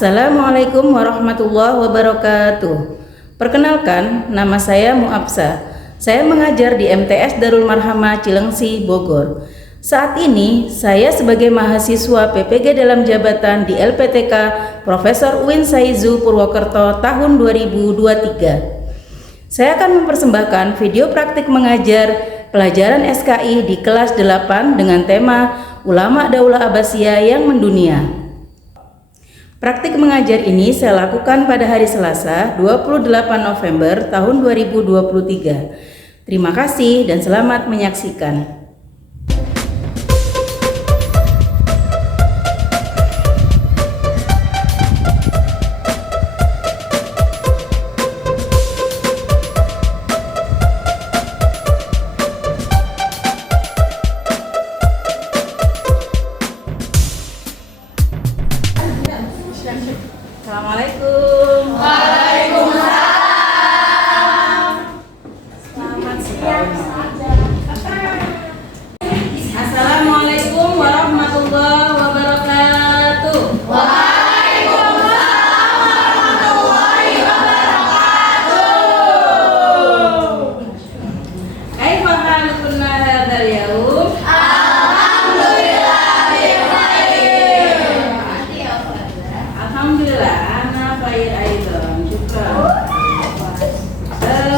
Assalamualaikum warahmatullahi wabarakatuh. Perkenalkan, nama saya Muabsa. Saya mengajar di MTS Darul Marhamah Cilengsi, Bogor. Saat ini, saya sebagai mahasiswa PPG dalam jabatan di LPTK Profesor Uin Saizu Purwokerto tahun 2023. Saya akan mempersembahkan video praktik mengajar pelajaran SKI di kelas 8 dengan tema Ulama Daulah Abbasiyah yang Mendunia. Praktik mengajar ini saya lakukan pada hari Selasa 28 November tahun 2023. Terima kasih dan selamat menyaksikan. Assalamualaikum. Waalaikumsalam. Selamat siang. Assalamualaikum warahmatullahi wabarakatuh. Waalaikumsalam warahmatullahi wabarakatuh. Kaifa halukum hadzal yaum? Alhamdulillah bikhair. Alhamdulillah, ana baik aidan. Syukran.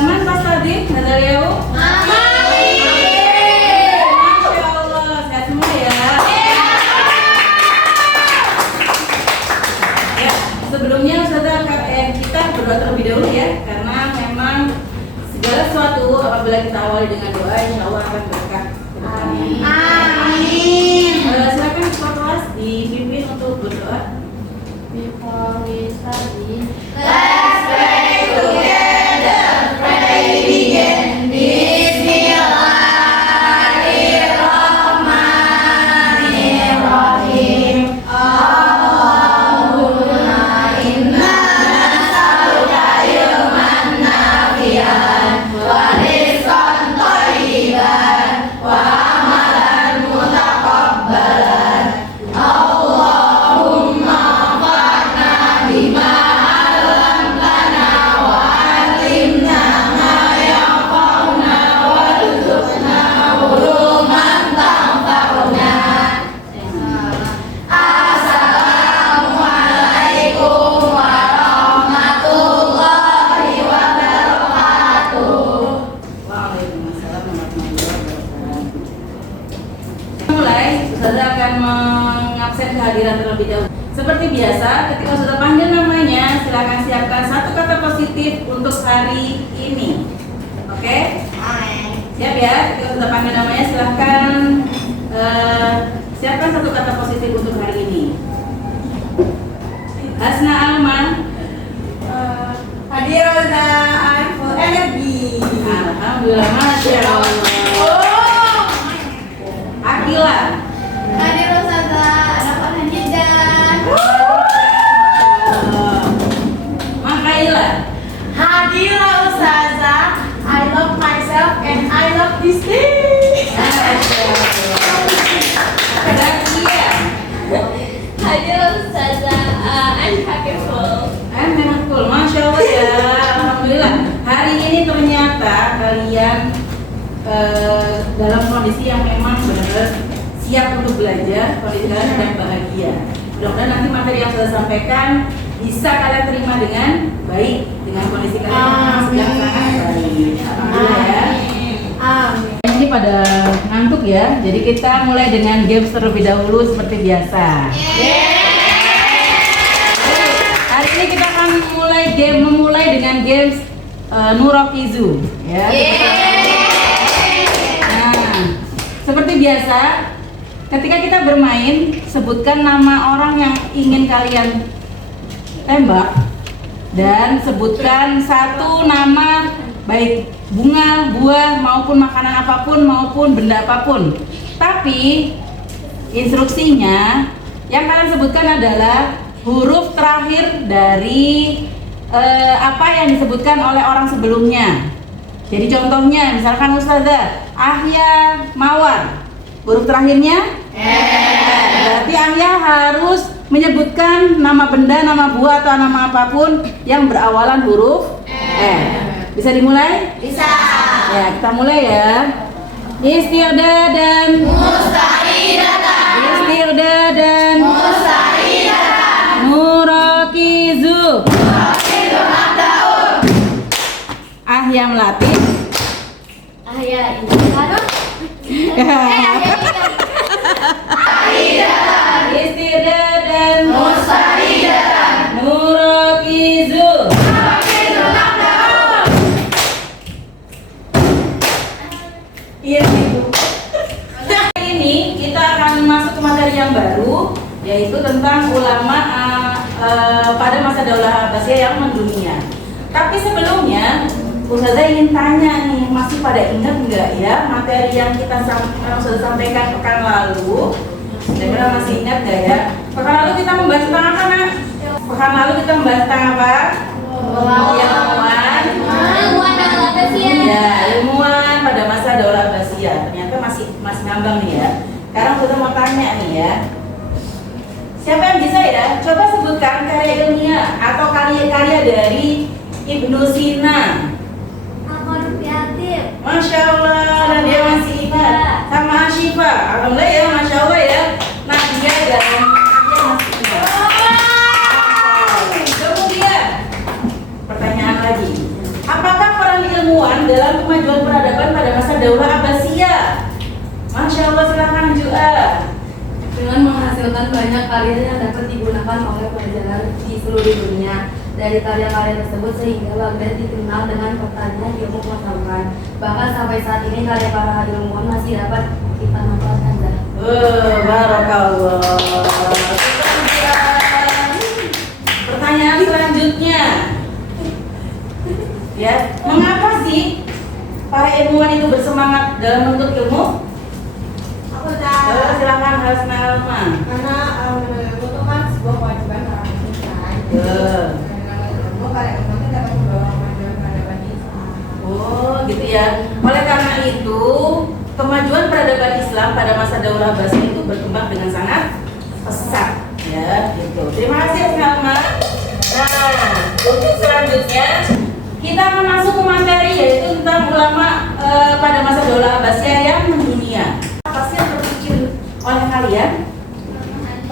Man pastadi hadzal yaum? Masya Allah, sehat semua ya. Ya, sebelumnya Ustazah kita berdoa terlebih dahulu ya, karena memang segala sesuatu apabila kita awali dengan doa, insya Allah akan berkah ke depannya. Amin. Silakan ketua kelas dipimpin untuk berdoa. Before we study, let's pray together. Pray begin. Bismillahirrahmanirrahim. Allahumma inna nas'aluka ilman nafi'an wa rizqan thayyiban wa amalan mutaqabbalan. Allahumma anfa'na bima 'allamtana wa 'allimna ma yanfa'una warzuqna uluman tanfa'una. Assalamualaikum warahmatullahi wabarakatuh. Waalaikumsalam warahmatullahi wabarakatuh. Mulai, Ustazah akan mengabsen kehadiran terlebih dahulu. Seperti biasa, ketika Ustazah panggil namanya, silakan siapkan satu kata positif untuk hari ini. Oke? Siap ya? Ketika Ustazah panggil namanya, silakan siapkan satu kata positif untuk hari ini. Hasna Alman. Hadirana full energi. Alhamdulillah, Masya Allah. Akila. Hadir Ustazah, Rafahan Jidan. Makaila. Hadir Ustazah, I love myself and I love this day. Zakia. Hadir Ustazah, I'm happyful. Memang cool, Masya Allah ya. Alhamdulillah. Hari ini ternyata kalian dalam kondisi yang memang benar-benar siap untuk belajar, kondisi kalian sedang bahagia. Mudah-mudahan nanti materi yang sudah sampaikan bisa kalian terima dengan baik, dengan kondisi kalian yang memang sedang sangat baik. Alhamdulillah ya. Amin. Ini pada ngantuk ya, jadi kita mulai dengan games terlebih dahulu seperti biasa. Hari ini kita akan memulai dengan games Nurafizu ya. Nah, seperti biasa, ketika kita bermain, sebutkan nama orang yang ingin kalian tembak dan sebutkan satu nama, baik bunga, buah, maupun makanan apapun, maupun benda apapun. Tapi instruksinya yang kalian sebutkan adalah huruf terakhir dari apa yang disebutkan oleh orang sebelumnya. Jadi contohnya, misalkan Ustazah Ahya Mawar, huruf terakhirnya berarti Ahya harus menyebutkan nama benda, nama buah atau nama apapun yang berawalan huruf F. Bisa dimulai? Bisa. Ya, kita mulai ya. Isti'dadan. Musta'idatan. Isti'dadan. Musta'idatan. Nurakizu. Nurakizu mabda'un. Ahya melatih. Ahya ini. Aduh. Musta'idatan. Isti'dadan. Musta'idatan. Nurakizu. Nurakizu mabda'un. Iya gitu. Hari ini kita akan masuk ke materi yang baru, yaitu tentang ulama pada masa Daulah Abbasiyah yang mendunia. Tapi sebelumnya, Ustazah ingin tanya nih, masih pada ingat nggak ya materi yang kita sudah sampaikan pekan lalu? Kira-kira masih ingat nggak ya? Pekan lalu kita membahas tentang apa, Nak? Pekan lalu kita membahas tentang apa? Ilmuwan. Ilmuwan Daulah Abbasiyah. Ya, ilmuwan pada masa Daulah Abbasiyah. Ternyata masih ngambang nih ya. Sekarang kita mau tanya nih ya. Siapa yang bisa ya? Coba sebutkan karya ilmiah atau karya-karya dari Ibnu Sina. Al-Qur'an Yatim. Masya Allah, dan dia masih ingat. Sama Ashifa. Alhamdulillah ya, Masya Allah ya. Nadia dan Nadia masih ingat. Kemudian pertanyaan lagi. Apakah peran ilmuwan dalam kemajuan peradaban pada masa Daulah Abbasiyah? Masya Allah, silakan Jua. Dengan menghasilkan banyak karya yang dapat digunakan oleh pelajar di seluruh dunia. Dari karya-karya tersebut sehingga Baghdad dikenal dengan kotanya ilmu pengetahuan. Bahkan sampai saat ini karya para ilmuwan masih dapat kita manfaatkan. Barakallah. Pertanyaan selanjutnya. Ya, mengapa sih para ilmuwan itu bersemangat dalam menuntut ilmu? Aku tahu. Silakan Hasna Alma. Karena ilmu itu kan sebuah kewajiban para manusia. Dengan ilmu para ilmu itu dapat membawa kemajuan peradaban Islam. Oh, gitu ya. Oleh karena itu, kemajuan peradaban Islam pada masa Daulah Abbasiyah itu berkembang dengan sangat pesat, ya, gitu. Terima kasih Hasna Alma. Nah, untuk selanjutnya kita akan masuk ke materi yaitu tentang ulama pada masa Daulah Abbasiyah yang mendunia. Apa sih yang terpikir oleh kalian?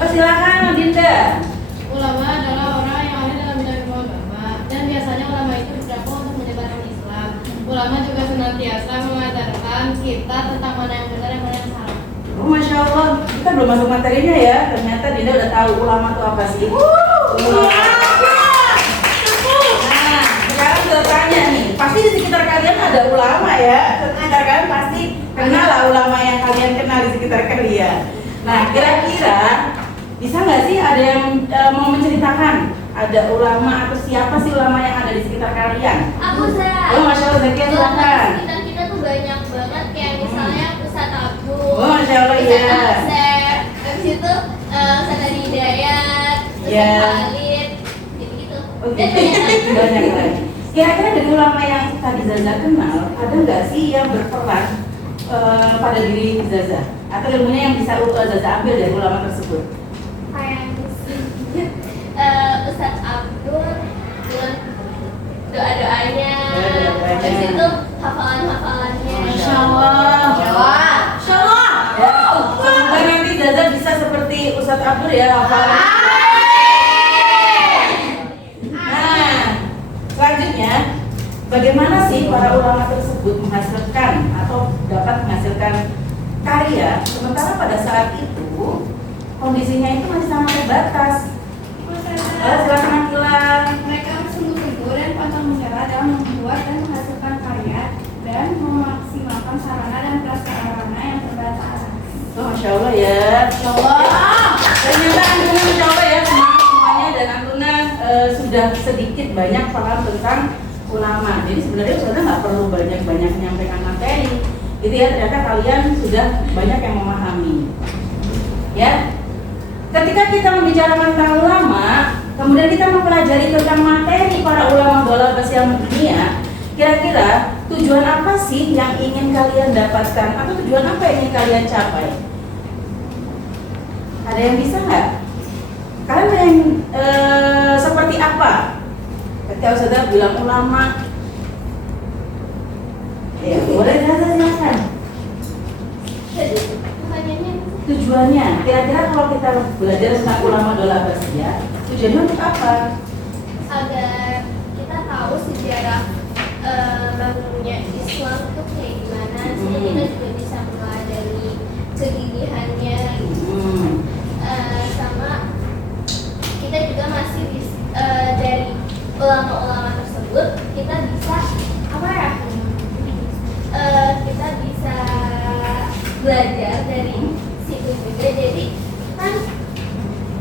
Oh, silakan Dinda. Ulama adalah orang yang ahli dalam bidang ilmu agama dan biasanya ulama itu berdakwah untuk menyebarkan Islam. Ulama juga senantiasa mengajarkan kita tentang mana yang benar dan mana yang salah. Oh, Masya Allah, kita belum masuk materinya ya. Ternyata Dinda udah tahu ulama itu apa sih. Nah, sekarang kita tanya nih, pasti di sekitar kalian ada ulama ya. Sekitar kalian pasti kenal lah ulama yang kalian kenal di sekitar kalian. Nah, kira-kira bisa nggak sih ada yang mau menceritakan ada ulama atau siapa sih ulama yang ada di sekitar kalian? Aku Oh, Masya Allah, Zakia silakan. sekitar kita tuh banyak banget kayak misalnya Ustadz Abu, Oh, Masya Allah, Ustadz ya. Asep, habis itu Ustadz Adi Hidayat, Ya. Ustadz Khalid, gitu-gitu. Oke, Dan banyak lagi. banyak lagi. Kira-kira dari ulama yang tadi Zaza kenal, ada nggak sih yang berperan pada diri Zaza? Atau ilmunya yang bisa Zaza ambil dari ulama tersebut? Kayak Ustadz Abdul dengan doa-doanya, Doa-doanya. habis itu hafalan-hafalannya. Masya Allah. Masya Allah. Ya, semoga nanti Zaza bisa seperti Ustadz Abdul ya hafalan. Nah, selanjutnya bagaimana sih para ulama tersebut menghasilkan atau dapat menghasilkan karya sementara pada saat itu kondisinya itu masih sangat terbatas. Silakan Akila. Mereka sungguh-sungguh dan pantang menyerah dalam membuat dan menghasilkan karya dan memaksimalkan sarana dan prasarana yang terbatas. Oh, Masya Allah ya. Masya Allah. Ternyata Antuna Masya Allah ya, semuanya dan Antuna sudah sedikit banyak paham tentang ulama. Jadi sebenarnya Ustazah nggak perlu banyak-banyak menyampaikan materi. Gitu ya, ternyata kalian sudah banyak yang memahami. Ya. Ketika kita membicarakan tentang ulama, kemudian kita mempelajari tentang materi para ulama Daulah Abbasiyah mendunia, kira-kira tujuan apa sih yang ingin kalian dapatkan atau tujuan apa yang ingin kalian capai? Ada yang bisa nggak? Kalian pengen seperti apa? Ketika Ustazah bilang ulama, ya boleh silakan. Pertanyaannya Tujuannya, kira-kira kalau kita belajar tentang ulama dola Abbasiyah, tujuannya untuk apa? agar kita tahu sejarah bangunnya Islam itu kayak gimana, jadi kita juga bisa meladani kegigihannya gitu. Sama kita juga masih dari ulama-ulama tersebut kita bisa apa ya? Kita bisa belajar dari situ juga. Jadi kan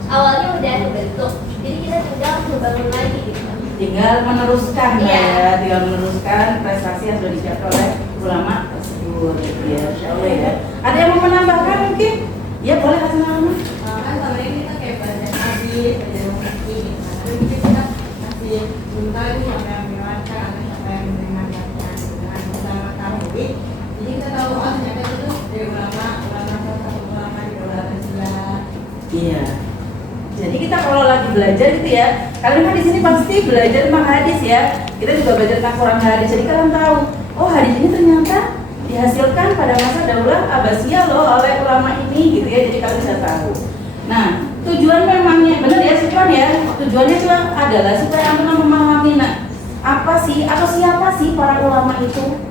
awalnya udah kebentuk, jadi kita tinggal membangun lagi gitu. Tinggal meneruskan Iya. ya, tinggal meneruskan prestasi yang sudah dicapai oleh ulama tersebut ya, insya Allah ya. Ada yang mau menambahkan mungkin? Ya boleh kasih nama. Kan selama ini kita kayak belajar hadis, belajar fikih gitu kan. Tapi mungkin kita masih belum tahu itu siapa yang meriwayatkan atau siapa yang meringankan dengan ulama tauhid. Jadi kita tahu oh ternyata itu tuh dari ulama salah satu ulama di Daulah Abbasiyah. Iya. Jadi kita kalau lagi belajar gitu ya, kalian kan di sini pasti belajar tentang hadis ya. Kita juga belajar tentang Quran hadis. Jadi kalian tahu, oh hadis ini ternyata dihasilkan pada masa Daulah Abbasiyah loh oleh ulama ini gitu ya. Jadi kalian bisa tahu. Nah, tujuan memangnya benar ya Sufwan ya. Tujuannya itu adalah supaya antum memahami apa sih atau siapa sih para ulama itu.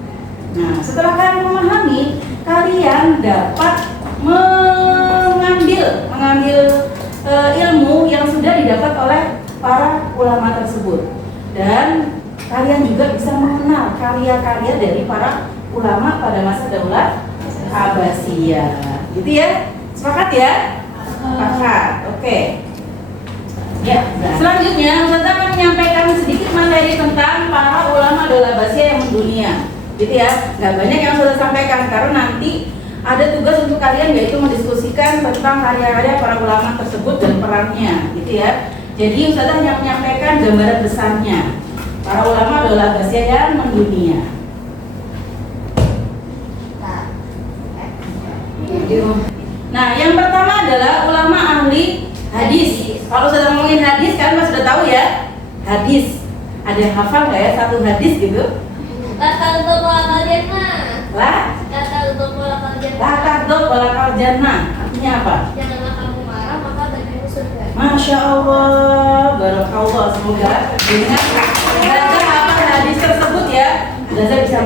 Nah, setelah kalian memahami, kalian dapat mengambil ilmu yang sudah didapat oleh para ulama tersebut, dan kalian juga bisa mengenal karya-karya dari para ulama pada masa Daulah Abbasiyah. Gitu ya? Sepakat ya? Sepakat. Oke. Ya, selanjutnya Ustazah akan menyampaikan sedikit materi tentang para ulama Daulah Abbasiyah yang mendunia. Gitu ya. Nggak banyak yang Ustazah sampaikan karena nanti ada tugas untuk kalian, yaitu mendiskusikan tentang karya-karya para ulama tersebut dan perannya, gitu ya. Jadi Ustazah hanya menyampaikan gambaran besarnya para ulama Daulah Abbasiyah yang mendunia. Nah, yang pertama adalah ulama ahli hadis. Kalau Ustazah ngomongin hadis, kalian sudah tahu ya, hadis. Ada yang hafal nggak ya satu hadis gitu? Kata untuk pola jannah. Lah, Kata untuk pola jannah. takadub walakal jannah. Artinya apa? Janganlah kamu marah, maka bagimu surga. Masya Allah, barakallah. Semoga dengan belajar apa hadis tersebut ya, Ustazah bisa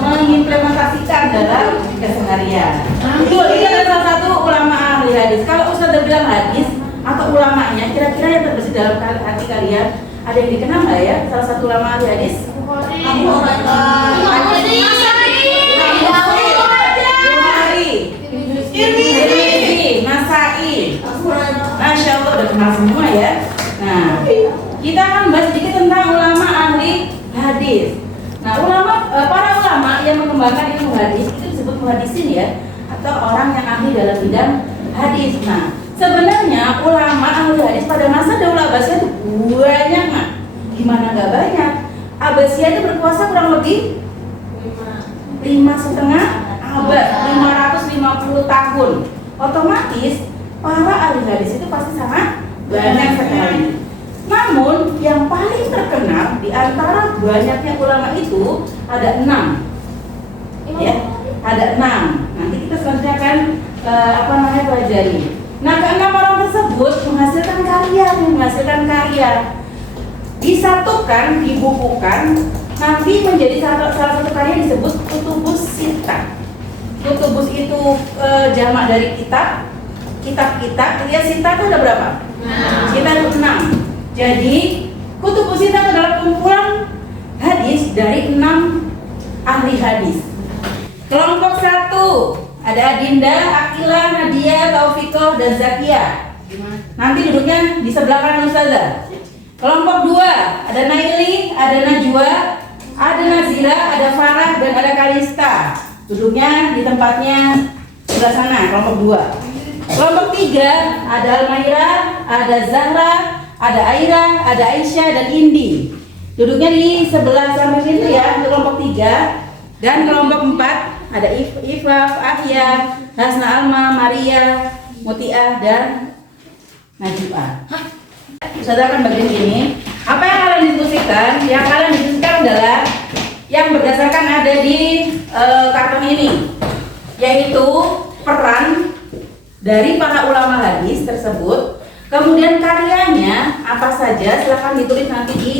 mengimplementasikan dalam keseharian. Itu adalah salah satu ulama ahli hadis. Kalau Ustazah bilang hadis atau ulamanya, kira-kira yang terbesit dalam hati kalian, ada yang dikenal nggak ya? Salah satu ulama ahli hadis? Abu Hurairah. Tirmidzi, Nasai. Masya Allah, udah kenal semua ya. Nah, kita akan bahas sedikit tentang ulama ahli hadis. Nah, para ulama yang mengembangkan ilmu hadis itu disebut muhaddisin ya, atau orang yang ahli dalam bidang hadis. Nah, sebenarnya ulama ahli hadis pada masa Daulah Abbasiyah itu banyak, nah. Gimana nggak banyak? Abbasiyah itu berkuasa kurang lebih 5,5 abad, 550 tahun. Otomatis para ahli hadis itu pasti sangat banyak sekali. Namun yang paling terkenal di antara banyaknya ulama itu ada 6. Ya, ada 6. Nanti kita selanjutnya akan pelajari. Nah, ke-6 orang tersebut menghasilkan karya, disatukan, dibukukan, nanti menjadi salah satu karya disebut Kutubus Sittah. Kutubus itu jamak dari kitab, kitab-kitab. Ya, Sittah itu ada berapa? 6. Kita itu 6. Jadi Kutubus Sittah adalah kumpulan hadis dari 6 ahli hadis. Kelompok 1 ada Adinda, Akila, Nadia, Taufiqah, dan Zakia. Nanti duduknya di sebelah kanan Ustazah. Kelompok 2 ada Naili, ada Najwa, ada Nazira, ada Farah, dan ada Kalista. Duduknya di tempatnya sebelah sana, kelompok 2. Kelompok 3 ada Almaira, ada Zahra, ada Aira, ada Aisyah, dan Indi. Duduknya di sebelah samping pintu ya, untuk kelompok 3. Dan kelompok 4 ada Ifraf, Ahya, Hasna Alma, Maria, Mutiah, dan Najwa. Ustazah akan bagian ini. Apa yang kalian diskusikan? Yang kalian diskusikan adalah yang berdasarkan ada di karton ini, yaitu peran dari para ulama hadis tersebut. Kemudian karyanya apa saja, silahkan ditulis nanti di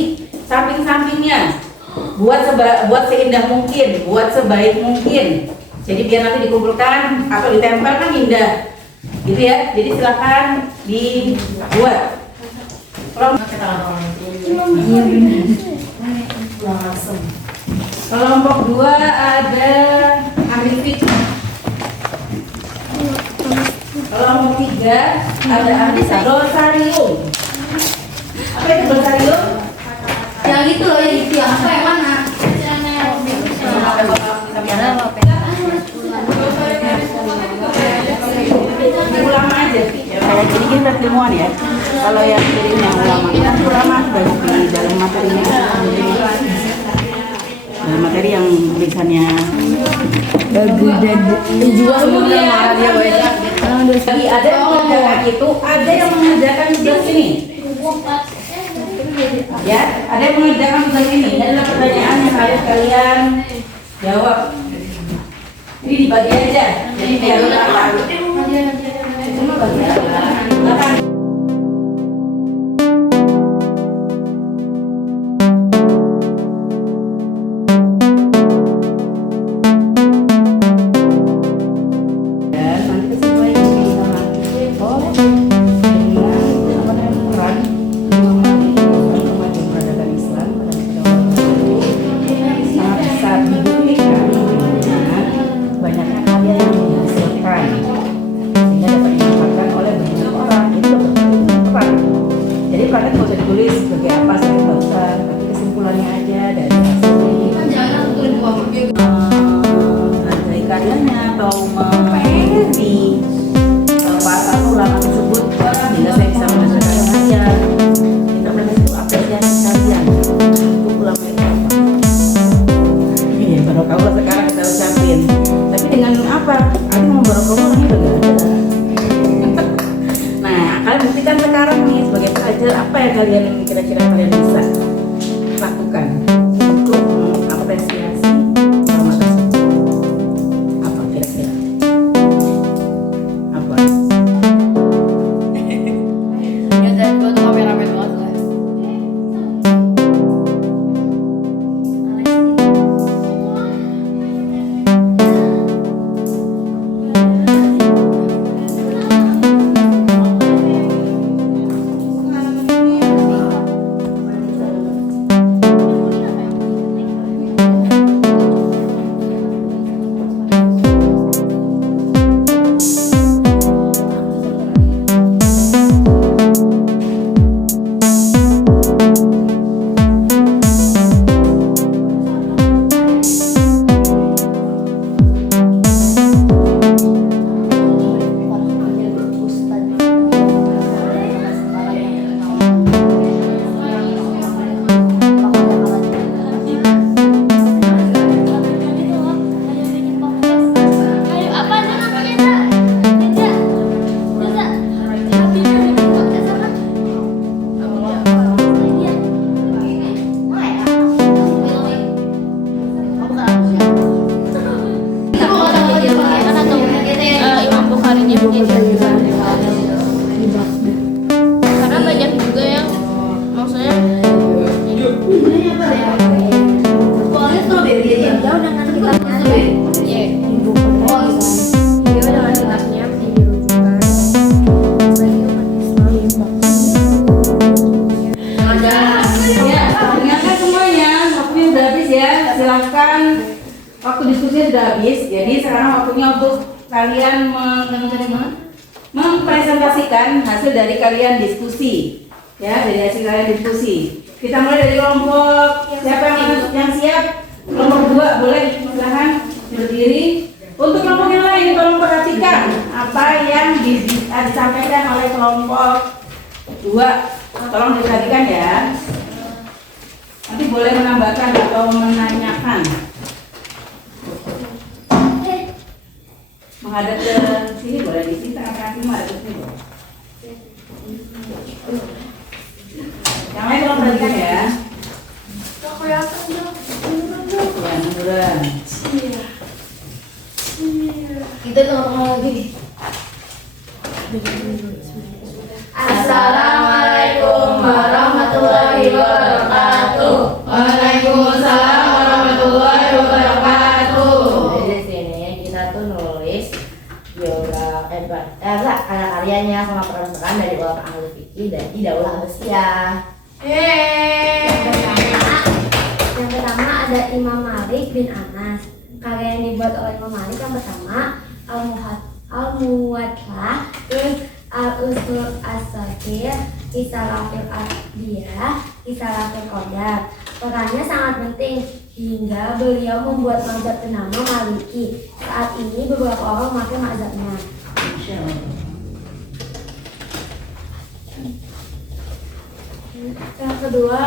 samping-sampingnya. Buat seindah mungkin, buat sebaik mungkin. Jadi biar nanti dikumpulkan atau ditempel kan indah, gitu ya. Jadi silahkan dibuat. Kelompok 2 ada ahli fikih. Kelompok 3 ada ahli glosarium. Apa itu glosarium? Yang itu loh, yang itu, yang apa yang mana? Ulama aja. Kayak jadi kita ilmuwan ya. Kalau yang kirim yang ulama, kan ulama banyak di dalam materinya. Dalam materi yang tulisannya bagus dan dijual kemudian marah dia banyak. Jadi ada yang mengerjakan itu, ada yang mengerjakan tugas ini. Ya, ada yang mengerjakan tugas ini. Ini adalah pertanyaan yang harus kalian jawab. Ini dibagi aja. Jadi biar apa? Cuma bagi apa? Apa yang kalian kira-kira kalian bisa lakukan untuk mengapresiasi ulama tersebut? Apa kira-kira? Apa? Ya saya buat kameramen banget lah. Karena banyak juga yang maksudnya Soalnya strawberry aja jauh dengan kitabnya. ya Oh, dia dengan kitabnya dirujukan bagi umat Islam. Ya, ternyata semuanya waktunya sudah habis ya. Silahkan, waktu diskusinya sudah habis. Jadi sekarang waktunya untuk kalian mempresentasikan hasil dari kalian diskusi. Ya, dari hasil kalian diskusi. Kita mulai dari kelompok siapa yang siap? Kelompok 2 boleh silahkan berdiri. Untuk kelompok yang lain tolong perhatikan apa yang disampaikan oleh kelompok 2. Tolong diperhatikan ya. Nanti boleh menambahkan atau menanyakan. Menghadap ke sini boleh, di sini tengah-tengah sini menghadap ke sini boleh. Yang lain tolong perhatikan ya. Aku yakin dong. Ya, munduran. Kita tengah-tengah lagi. Assalamualaikum warahmatullahi wabarakatuh. Waalaikumsalam warahmatullahi wabarakatuh. Di sini kita tuh nulis karya-karyanya sama peran-peran dari ulama ahli fikih dan Daulah Abbasiyah. Yang pertama ada Imam Malik bin Anas. Karya yang dibuat oleh Imam Malik yang pertama Al-Muwatta, terus Al-Usul As-Saghir, Risalahul Adiyah, Risalahul Qadar. Perannya sangat penting hingga beliau membuat mazhab bernama Maliki. Saat ini beberapa orang memakai mazhabnya. Masya Allah. Yang kedua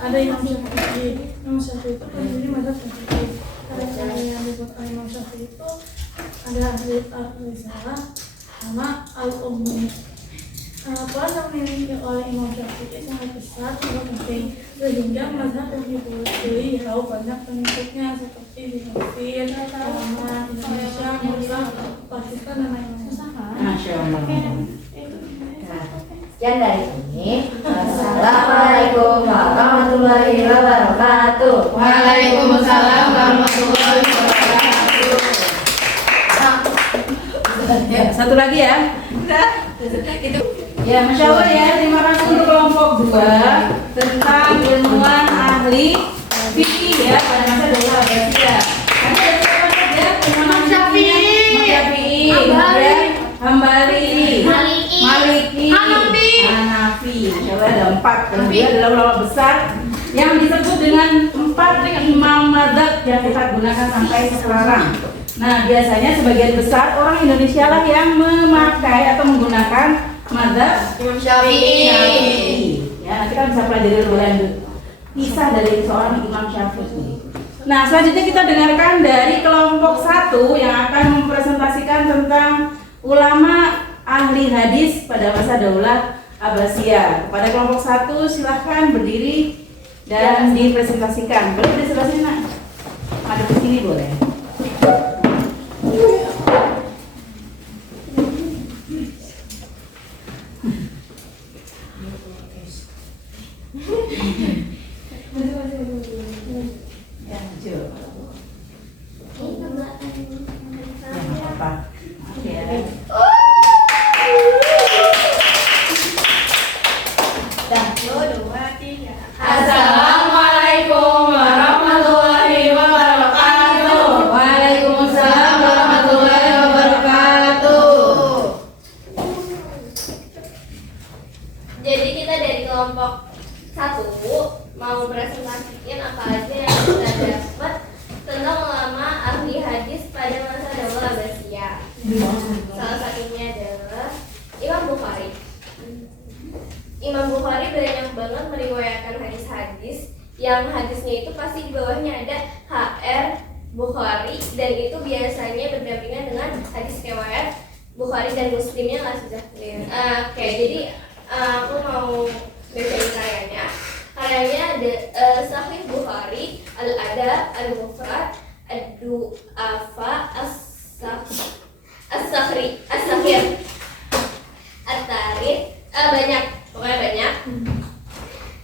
ada Imam Syafi'i. Imam Syafi'i itu pendiri mazhab Syafi'i. Karya yang dibuat oleh Imam Syafi'i itu ada Al-Risalah sama Al-Ummi. Peran yang dimiliki oleh Imam Syafi'i sangat besar dan penting sehingga mazhab yang dibuat beliau banyak pengikutnya seperti di Mesir, Yaman, Indonesia, Mesir, Pakistan dan lain-lain. Masya Allah. Sekian dari ini. Assalamualaikum warahmatullahi wabarakatuh. Waalaikumsalam warahmatullahi wabarakatuh. Ya, satu lagi ya. Ya, Masya Allah ya. Terima kasih untuk kelompok 2 tentang ilmuwan ahli fikih ya pada masa Daulah Abbasiyah. Nanti ada siapa saja? Imam Syafi'i, kemudian Hambali, Maliki, Hanafi. Masya Allah ada 4. Kemudian adalah ulama besar yang disebut dengan 4 imam madzhab yang kita gunakan sampai sekarang. Nah, biasanya sebagian besar orang Indonesia lah yang memakai atau menggunakan madzhab Imam Syafi'i. Ya, nanti kita bisa pelajari lebih lanjut kisah dari seorang Imam Syafi'i. Nah, selanjutnya kita dengarkan dari kelompok 1 yang akan mempresentasikan tentang ulama ahli hadis pada masa Daulah Abbasiyah. Pada kelompok 1 silahkan berdiri dan dipresentasikan. Boleh di sebelah sini, Nak? Ada di sini boleh. Ya, maju. Ya, nggak apa-apa. Oke. Assalamualaikum warahmatullahi wabarakatuh. Waalaikumsalam warahmatullahi wabarakatuh. Jadi kita dari kelompok 1 mau presentasiin apa aja yang kita dapat tentang ulama ahli hadis pada masa Daulah Abbasiyah. Salah satunya adalah Imam Bukhari. Imam Bukhari banyak banget meriwayatkan hadis-hadis yang hadisnya itu pasti di bawahnya ada HR Bukhari dan itu biasanya berdampingan dengan hadis riwayat Bukhari dan Muslimnya nggak sudah clear. Oke, jadi aku mau bacain karyanya. Karyanya ada Sahih Bukhari, Al-Adab, Al-Mufrad, Ad-Du'afa, As-Sakhri, As-Sakhir, At-Tarikh, banyak, pokoknya banyak.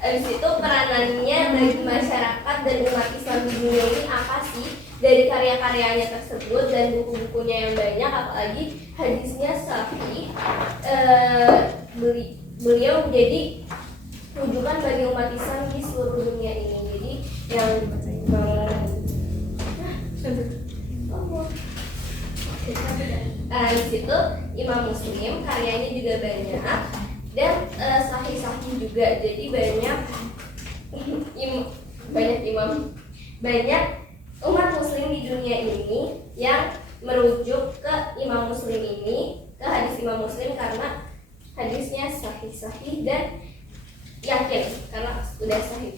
Habis itu peranannya bagi masyarakat dan umat Islam di dunia ini apa sih dari karya-karyanya tersebut dan buku-bukunya yang banyak, apalagi hadisnya sahih. Beliau menjadi rujukan bagi umat Islam di seluruh dunia ini. Jadi yang di situ Imam Muslim karyanya juga banyak dan sahih-sahih juga. Jadi banyak banyak umat Muslim di dunia ini yang merujuk ke Imam Muslim ini, ke hadis Imam Muslim karena hadisnya sahih-sahih dan yakin karena sudah sahih.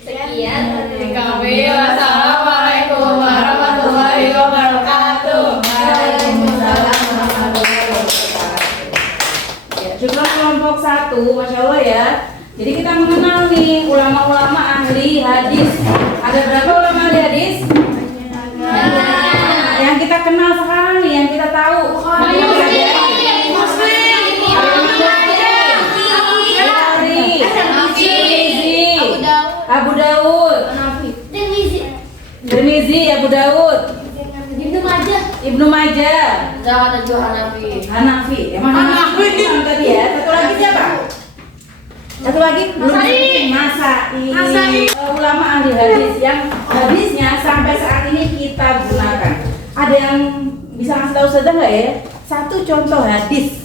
Sekian dari kami. Wassalamualaikum warahmatullahi wabarakatuh. Waalaikumsalam warahmatullahi wabarakatuh. ya. Jadi kita mengenal nih ulama-ulama ahli hadis. Ada berapa ulama ahli hadis? Yang kita kenal sekarang nih, yang kita tahu. Abu Dawud, Tirmizi, Abu Dawud, Ibnu Majah, Hanafi. Emang Hanafi emang tadi ya. Satu lagi siapa? Satu lagi Masai. Ulama ahli hadis yang hadisnya sampai saat ini kita gunakan. Ada yang bisa ngasih tahu saja nggak ya? Satu contoh hadis,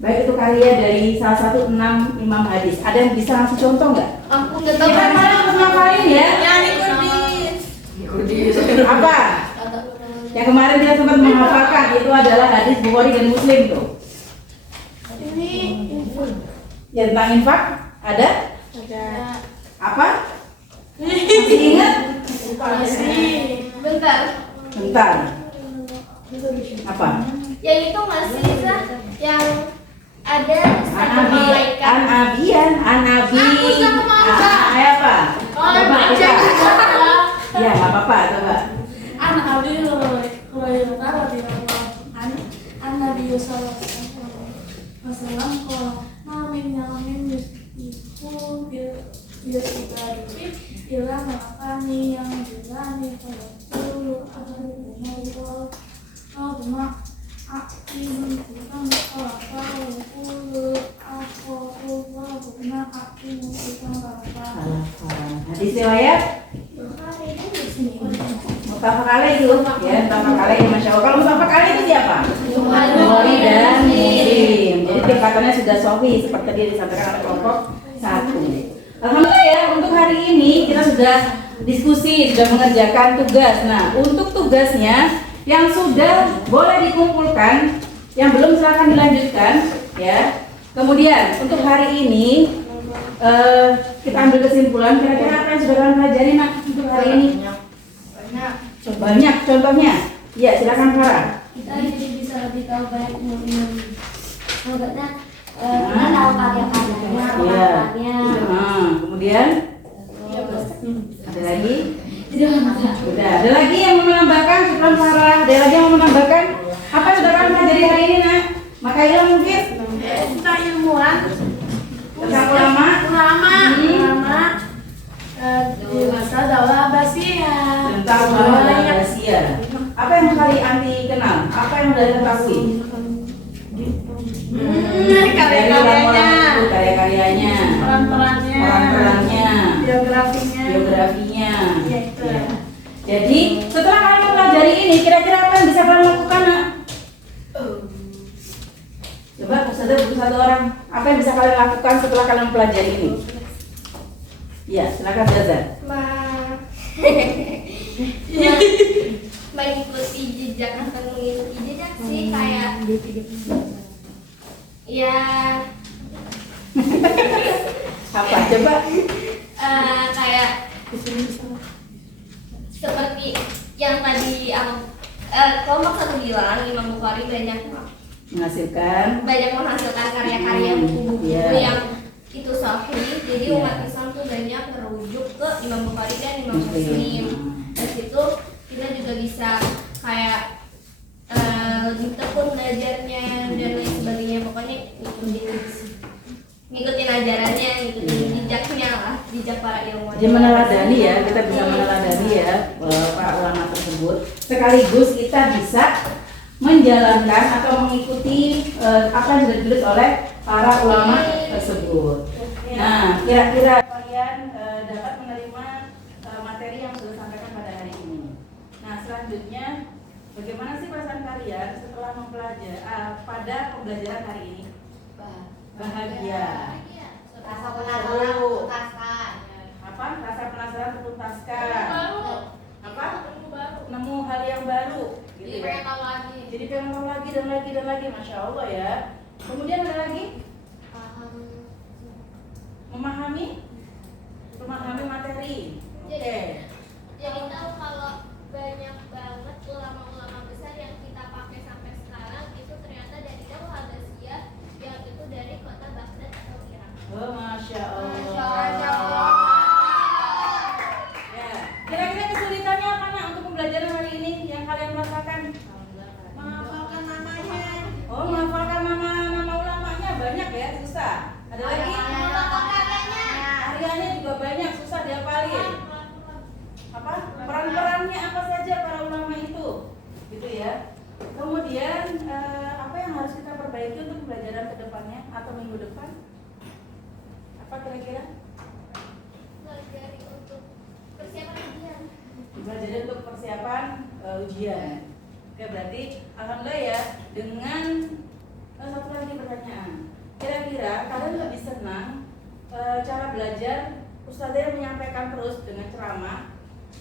baik itu karya dari salah satu 6 imam hadis. Ada yang bisa ngasih contoh nggak? Aku nggak tahu. Kita malah ngafalin ya. Apa? Yang kemarin dia sempat menghafalkan itu adalah hadis Bukhari dan Muslim tuh. Ya tentang infak ada? Apa? Masih ingat? Bentar. Apa? Yang itu masih bisa yang ada Anabi. Apa? Coba. Ya, nggak apa-apa, coba. Hadis riwayat Muttafaq alaih itu ya, Muttafaq alaih, Masya Allah. Kalau Muttafaq alaih itu siapa? Bukhari dan Muslim. Jadi tingkatannya sudah sahih seperti tadi disampaikan oleh kelompok 1. Alhamdulillah ya, untuk hari ini kita sudah diskusi, sudah mengerjakan tugas. Nah, untuk tugasnya yang sudah boleh dikumpulkan, yang belum silakan dilanjutkan ya. Kemudian untuk hari ini kita ambil kesimpulan, kira-kira apa yang sudah kalian pelajari nak untuk hari ini? Banyak contohnya. Ya, silakan Farah. Kita jadi bisa lebih tahu banyak ilmu. Maksudnya kita tahu karya-karyanya, pengalamannya. Kemudian ada lagi? Sudah. Ada lagi yang mau menambahkan? Syukran Farah. Ada lagi yang mau menambahkan? Apa yang sudah kalian pelajari hari ini nak? Makaila mungkin? Tentang ilmuwan, Tentang ulama? di masa daulah Abbasiyah. Tentang ulama Abbasiyah. Apa yang kali anti kenal? Apa yang sudah diketahui? Karya-karyanya, peran-perannya, biografinya. Ya, itu. Ya. Jadi setelah kalian mempelajari ini, kira-kira apa yang bisa kalian lakukan nak? Coba satu orang, apa yang bisa kalian lakukan setelah kalian mempelajari ini? Ya, silakan Zazan. Mengikuti jejak atau mengikuti jejak sih kayak ya Apa? Coba. kayak seperti yang tadi kelompok 1 bilang Imam Bukhari banyak Menghasilkan karya-karya buku-buku Iya. yang itu sahih. Jadi Iya. umat Islam tuh banyak merujuk ke Imam Bukhari dan Imam Muslim. Dari situ kita juga bisa kayak lebih tekun belajarnya dan lain sebagainya. Pokoknya ngikutin ajarannya, ngikutin jejaknya lah, jejak para ilmuwan. Jadi meneladani ya, kita bisa meneladani ya para ulama tersebut. Sekaligus kita bisa menjalankan atau mengikuti apa yang sudah ditulis oleh para ulama tersebut. Nah, kira-kira kalian dapat menerima materi yang sudah disampaikan pada hari ini. Nah, selanjutnya bagaimana sih perasaan kalian setelah mempelajari pada pembelajaran hari ini? Bahagia. Rasa penasaran tuntaskan. Apa? Rasa penasaran tertuntaskan. Apa? Nemu hal yang baru. Gitu ya. Jadi pengen tahu lagi dan lagi dan lagi, Masya Allah ya. Kemudian ada lagi memahami materi. Oke. Jadi tahu kalau banyak banget ulama-ulama besar yang kita pakai sampai sekarang itu ternyata dari Daulah Abbasiyah, yang itu dari kota Baghdad atau Irak. Oh, Masya pembelajaran hari ini yang kalian rasakan? Menghafalkan namanya. Oh, menghafalkan nama ulamanya banyak ya, susah. Ada lagi? Hariannya juga banyak, susah dihafalin. Apa? Peran-perannya apa saja para ulama itu, gitu ya. Kemudian apa yang harus kita perbaiki untuk pembelajaran kedepannya atau minggu depan? Apa kira-kira? Pelajari untuk persiapan ujian. Belajar untuk persiapan ujian. Oke, berarti alhamdulillah ya. Dengan satu lagi pertanyaan, kira-kira kalian lebih senang cara belajar ustazah yang menyampaikan terus dengan ceramah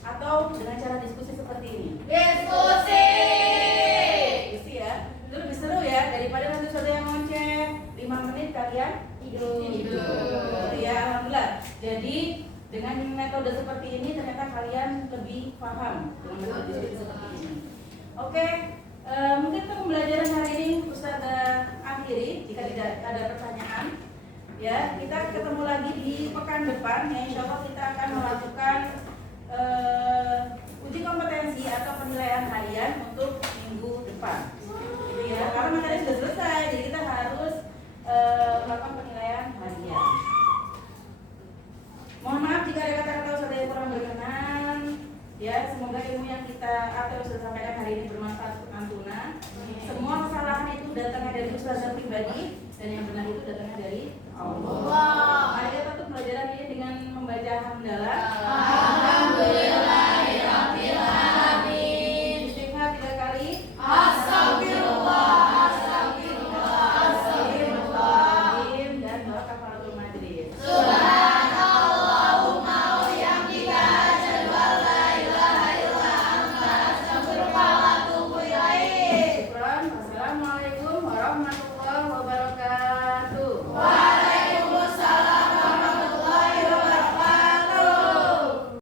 atau dengan cara diskusi seperti ini? Diskusi. Diskusi ya, itu lebih seru ya daripada nanti ustazah yang ngoceh 5 menit kalian tidur. Ya, alhamdulillah. Jadi dengan metode seperti ini ternyata kalian lebih paham dengan metode diskusi seperti ini. Oke, mungkin untuk pembelajaran hari ini Ustazah akhiri. Jika tidak ada pertanyaan, ya kita ketemu lagi di pekan depan. Ya, insya Allah kita akan melakukan uji kompetensi atau penilaian harian untuk minggu depan. Gitu ya, karena materi sudah selesai, jadi kita harus melakukan penilaian harian. Mohon maaf jika ada kata-kata Ustazah yang kurang berkenan. Ya, semoga ilmu yang kita atau sudah sampaikan hari ini bermanfaat untuk antuna. Semua kesalahan itu datangnya dari Ustazah pribadi dan yang benar itu datangnya dari Allah.